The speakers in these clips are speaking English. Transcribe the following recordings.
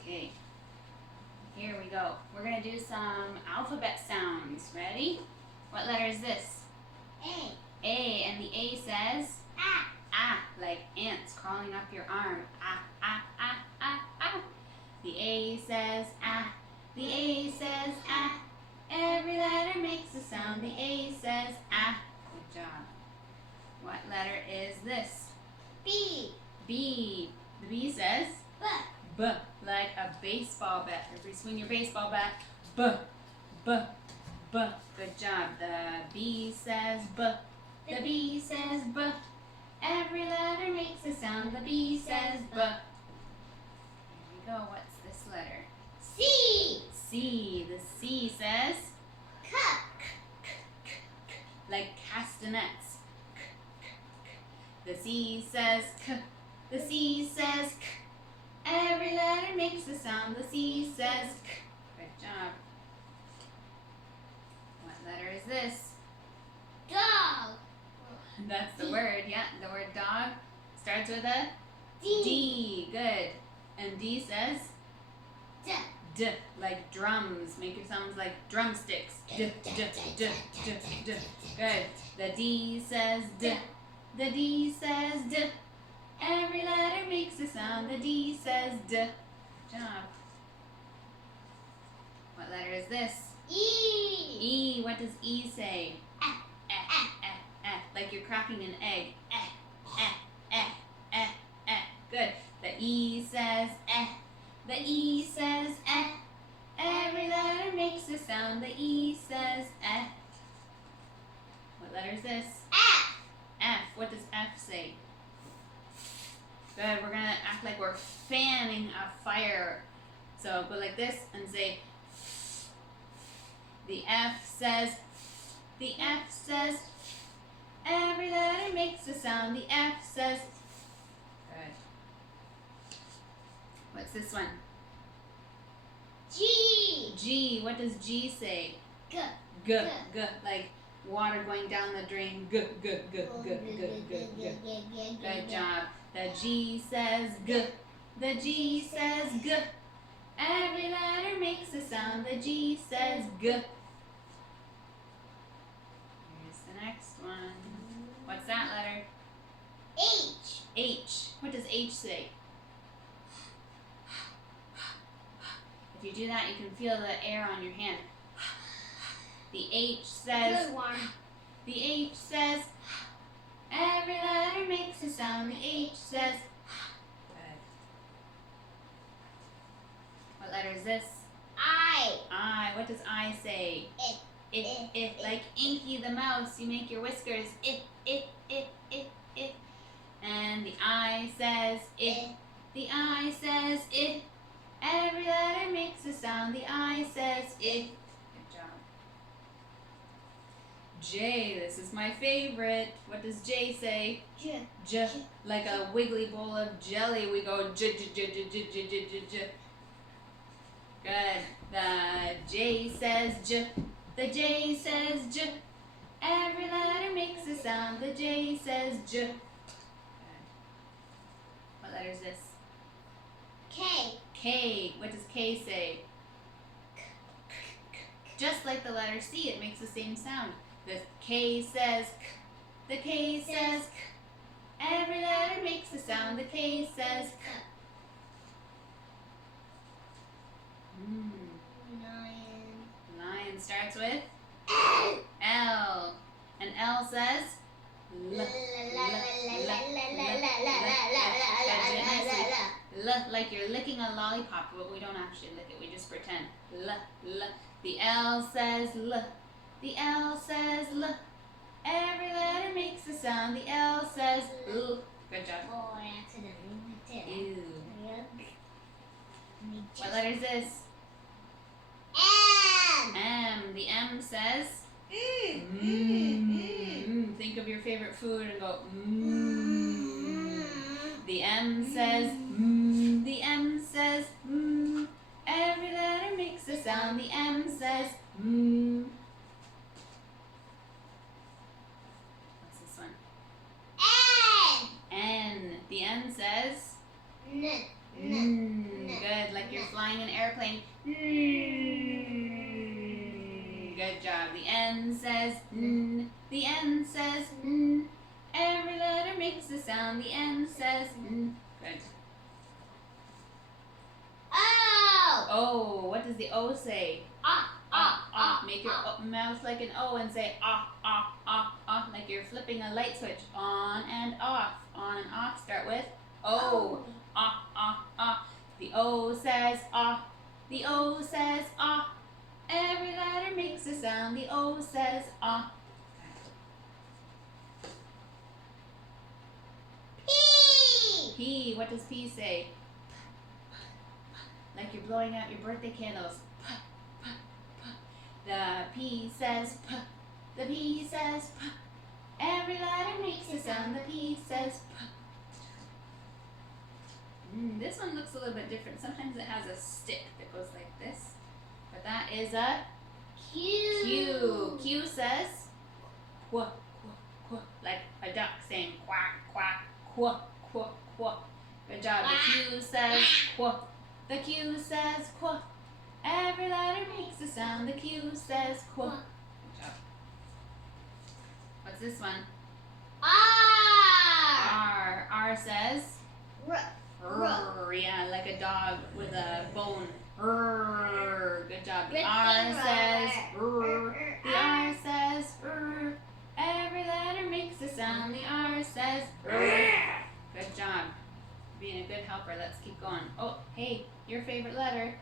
Okay, here we go. We're going to do some alphabet sounds. Ready? What letter is this? A. A, and the A says? Ah. Ah, like ants crawling up your arm. Ah, ah, ah, ah, ah. The A says ah. The A says ah. Every letter makes a sound. The A says ah. Good job. What letter is this? B. B. The B says? B. B, like a baseball bat. If you swing your baseball bat, B, B, B. Good job. The B says B. The B says B. Every letter makes a sound. The B says B. Here we go. What's this letter? C. C. The C says? K. Like castanets. The C says K. The C says K. Every letter makes a sound. The C says K. Good job. What letter is this? Dog. That's the word, yeah. The word dog starts with a D. D. Good. And D says? D. D. Like drums. Make your sounds like drumsticks. D, D, D, D, D, D. Good. The D says D. The D says D. Every letter makes a sound. The D says D. Good job. What letter is this? E. E. What does E say? Eh. Like you're cracking an egg. Good. The E says eh. The E says eh. Every letter makes a sound. The E says eh. What letter is this? F. F. What does F say? Good. We're going to act like we're fanning a fire. So go like this and say the F says. The F says. Every letter makes a sound. The F says. Good. What's this one? G. G. What does G say? G. G. G. Like water going down the drain. G. G. G. G. G. G. G. Good job. The G says G. The G says G. Every letter makes a sound. The G says G. Here's the next one. What's that letter? H. H. What does H say? If you do that, you can feel the air on your hand. The H says. Good one. The H says. Every letter makes a sound. The H says. Good. What letter is this? I. I. What does I say? It. It. Like Inky the mouse. You make your whiskers. It. And the I says it. The I says it. Every letter makes a sound. The I says it. Good job. J. This is my favorite. What does J say? J. J. Like a wiggly bowl of jelly. We go j. Good. The J says J. The J says J. Every letter makes a sound. The J says J. Good. What letter is this? K. K. What does K say? Just like the letter C, it makes the same sound. The K says K. The K says K. Every letter makes a sound. The K says K. Lion. Lion starts with L. L. And L says L. L, like you're licking a lollipop, but we don't actually lick it, we just pretend. L, L. The L says L. The L says L. Every letter makes a sound. The L says L. Good job. Oh, I accidentally did it. Ew. What letter is this? M. M. The M says Think of your favorite food and go The M says The M says Every letter makes a sound. The M says What's this one? N. N. The N says N. Good, like your Good job. The N says N. The N says N. Every letter makes a sound. The N says N. Good. Oh. O. What does the O say? Ah. Ah, ah. Make your mouth like an O and say ah, ah, ah, ah. Like you're flipping a light switch. On and off. On and off. Start with O. Ah, ah, ah. The O says ah. The O says ah. Every letter makes a sound. The O says ah. P. P. What does P say? Like you're blowing out your birthday candles. The P says P. The P says P. Every letter makes a sound. The P says P. This one looks a little bit different. Sometimes it has a stick that goes like this. But that is a Q. Q. Q says quack, quack, quack. Like a duck saying quack, quack, quack, quack, quack. Good job. The Q says quack. The Q says quack. Every letter makes a sound. The Q says quack. Good job. What's this one? R. R. R says R. rrr. Yeah, like a dog with a bone. Rrr. Good job. The Ripping R says roller. rrr. The R says rrr. Every letter makes a sound. The R says rrr. Good job. Being a good helper. Let's keep going. Oh, hey, your favorite letter.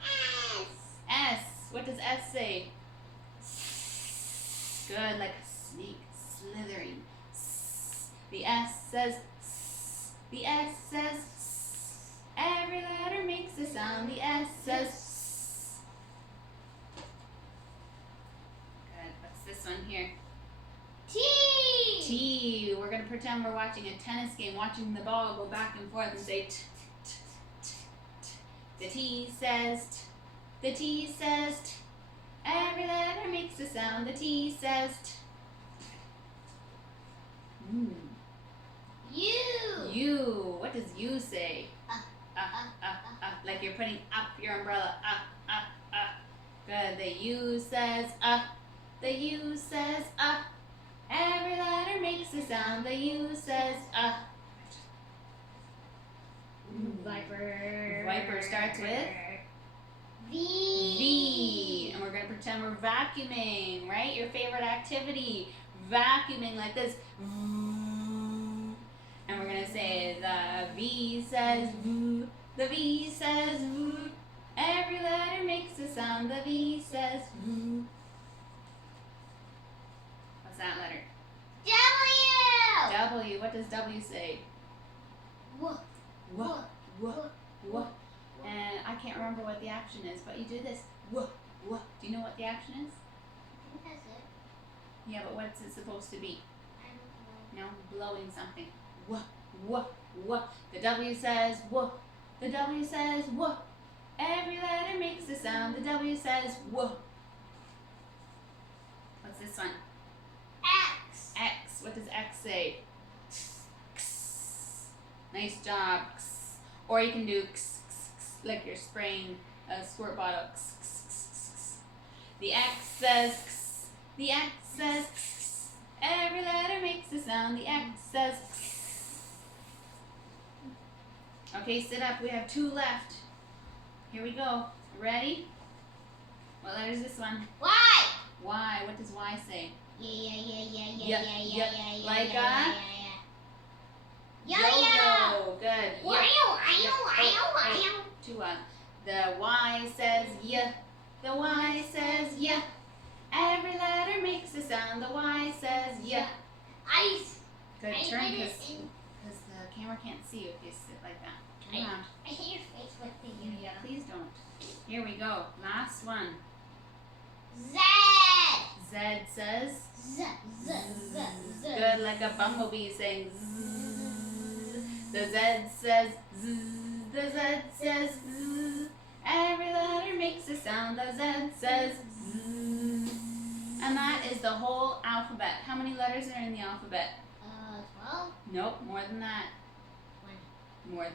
S. S. What does S say? Good, like a snake slithering. The S says S. The S says S. Every letter makes a sound. The S says S. Good. What's this one here? T. T. We're going to pretend we're watching a tennis game, watching the ball go back and forth and say t, t, t, t. The T says t. The T says t. Every letter makes a sound. The T says t. U. U. What does U say? Like you're putting up your umbrella. Good. The U says The U says Every letter makes a sound. The U says Viper. Viper starts with V. V. And we're going to pretend we're vacuuming, right? Your favorite activity. Vacuuming like this. And we're going to say the V says V. The V says V. Every letter makes a sound. The V says V. What's that letter? W. W. What does W say? What? What? And I can't remember what the action is, but you do this. What? Do you know what the action is? I think that's it. Yeah, but what's it supposed to be? I don't know. No, blowing something. What? The W says what? The W says what? Every letter makes a sound. The W says what? What's this one? X. X. What does X say? X. Nice job. X. Or you can do x, like you're spraying a squirt bottle. X. The X says x. The X says x. Every letter makes a sound. The X says x. Okay, sit up. We have 2 left. Here we go. Ready? What letter is this one? Y. Y. What does Y say? Yeah. Like a yo-yo. Good. Yo-yo. 2 The Y says yeah. The Y says yeah. Every letter makes a sound. The Y says yeah. Ice. Good. I Turn hit it because in- the camera can't see you if you sit like that. Turn around. I hit your face with the yo-yo. Please don't. Here we go. Last one. Z. Z says Z. good, like a bumblebee saying zzz. The Z says zzz. The Z says zzz. Every letter makes a sound. The Z says zzz. And that is the whole alphabet. How many letters are in the alphabet? 12. Nope, more than that. More than